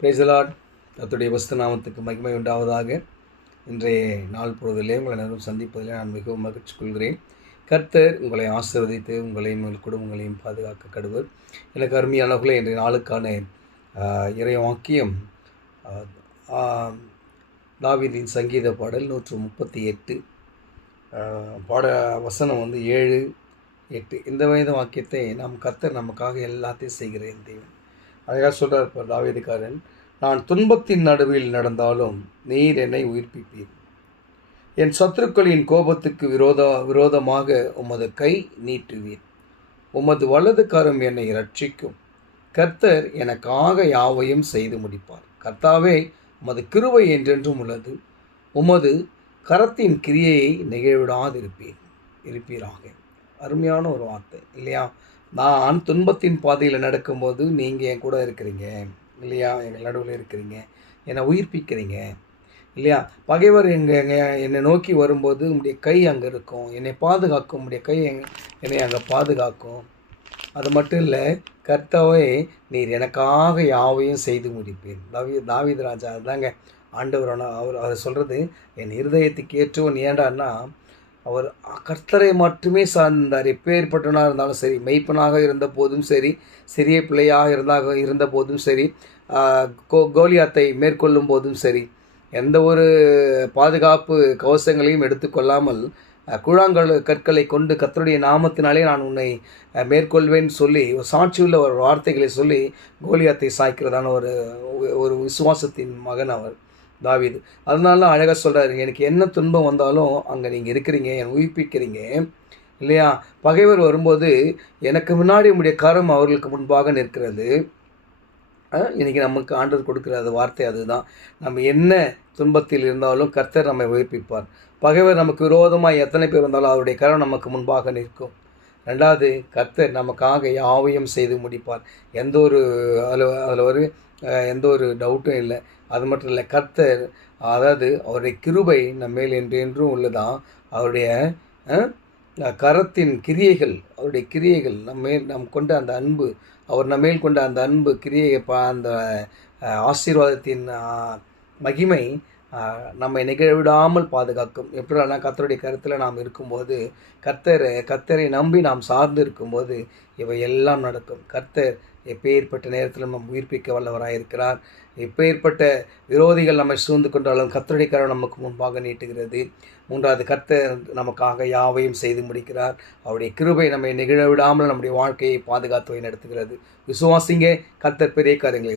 Praise the Lord. கர்த்தருடைய பரிசுத்த நாமத்துக்கு மகிமை உண்டாவதாக. இன்றைய நாள் பொழுதிலே உங்களை நேரம் சந்திப்பதிலே நான் மிகவும் மகிழ்ச்சி கொள்கிறேன். கர்த்தர் உங்களை ஆசீர்வதித்து உங்களையும் உங்கள் குடும்பங்களையும் பாதுகாக்க கடவுள். எனக்கு அருமையானவர்களே, இன்றைய நாளுக்கான இறை வாக்கியம் தாவீதின் சங்கீத பாடல் 138 பாட வசனம் 7, 8. இந்த வேத வாக்கியத்தை கர்த்தர் நமக்காக எல்லாத்தையும் செய்கிறேன் தேவன் அழகாக சொல்கிறார். இப்போ தாவீதுக்காரன், நான் துன்பத்தின் நடுவில் நடந்தாலும் நீர் என்னை உயிர்ப்பிப்பீர். என் சத்துருக்களின் கோபத்துக்கு விரோதமாக உமது கை நீட்டுவீர். உமது வலது கரம் என்னை ரட்சிக்கும். கர்த்தர் எனக்காக யாவையும் செய்து முடிப்பார். கர்த்தாவே, உமது கிருபை என்றென்றும் உள்ளது. உமது கரத்தின் கிரியையை இருப்பீராக. அருமையான ஒரு வார்த்தை இல்லையா? நான் துன்பத்தின் பாதையில் நடக்கும்போது நீங்கள் என் கூட இருக்கிறீங்க இல்லையா? எங்கள் நடுவில் இருக்கிறீங்க, என்னை உயிர்ப்பிக்கிறீங்க இல்லையா? பகைவர் என்னை நோக்கி வரும்போது உங்களுடைய கை அங்கே இருக்கும், என்னை பாதுகாக்கும். உங்களுடைய கை என்னை அங்கே பாதுகாக்கும். அது மட்டும் இல்லை, கர்த்தாவே நீர் எனக்காக யாவையும் செய்து முடிப்பேன். தாவீது ராஜா அதுதாங்க ஆண்டவரான அவர் சொல்கிறது. என் இருதயத்துக்கு ஏற்றவன் ஏண்டான்னா, அவர் கர்த்தரை மட்டுமே சார்ந்தார். எப்பேற்பட்டவனாக இருந்தாலும் சரி, மெய்ப்பனாக இருந்த போதும் சரி, சிறிய பிள்ளையாக இருந்த போதும் சரி, கோலியாத்தை மேற்கொள்ளும் போதும் சரி, எந்த ஒரு பாதுகாப்பு கவசங்களையும் எடுத்துக்கொள்ளாமல் கூழாங்கல் கற்களை கொண்டு கர்த்தருடைய நாமத்தினாலே நான் உன்னை மேற்கொள்வேன்னு சொல்லி ஒரு சாட்சியுள்ள ஒரு வார்த்தைகளை சொல்லி கோலியாத்தை சாய்க்கிறதான ஒரு விசுவாசத்தின் மகன் அவர் தாவீது. அதனால அழகாக சொல்கிறாரு, எனக்கு என்ன துன்பம் வந்தாலும் அங்கே நீங்கள் இருக்கிறீங்க, என்னை உயிர்ப்பிக்கிறீங்க இல்லையா? பகைவர் வரும்போது எனக்கு முன்னாடி உங்களுடைய கரம் அவர்களுக்கு முன்பாக நிற்கிறது. இன்றைக்கி நமக்கு ஆண்டவர் கொடுக்குற அது வார்த்தை அதுதான். நம்ம என்ன துன்பத்தில் இருந்தாலும் கர்த்தர் நம்மை உயிர்ப்பிப்பார். பகைவர் நமக்கு விரோதமாக எத்தனை பேர் வந்தாலும் அவருடைய கரம் நமக்கு முன்பாக நிற்கும். ரெண்டாவது, கர்த்தர் நமக்காக யாவையும் செய்து முடிப்பார். எந்த ஒரு டவுட்டும் இல்லை. அது மட்டும் இல்லை, கர்த்தர் அவருடைய கிருபை நம்மேல் என்றென்றும் உள்ளதான். அவருடைய கரத்தின் கிரியைகள் நம் கொண்ட அந்த அன்பு, அவர் நம்மேல் கொண்ட அந்த அன்பு கிரியை, அந்த ஆசீர்வாதத்தின் மகிமை நம்மை நிகழ்விடாமல் பாதுகாக்கும். எப்படின்னா, கர்த்தருடைய கருத்தில் நாம் இருக்கும்போது, கர்த்தரை நம்பி நாம் சார்ந்து இருக்கும்போது இவை எல்லாம் நடக்கும். கர்த்தர் எப்பேற்பட்ட நேரத்தில் நம்ம உயிர்ப்பிக்க வல்லவராக இருக்கிறார். எப்பேற்பட்ட விரோதிகள் நம்மை சூழ்ந்து கொண்டாலும் கர்த்தருடைய கரம் நமக்கு முன்பாக நீட்டுகிறது. மூன்றாவது, கர்த்தர் நமக்காக யாவையும் செய்து முடிக்கிறார். அவருடைய கிருபை நம்மை நிகழவிடாமல் நம்முடைய வாழ்க்கையை பாதுகாத்து நடத்துகிறது. விசுவாசிங்க, கர்த்தர் பெரிய காரியங்களை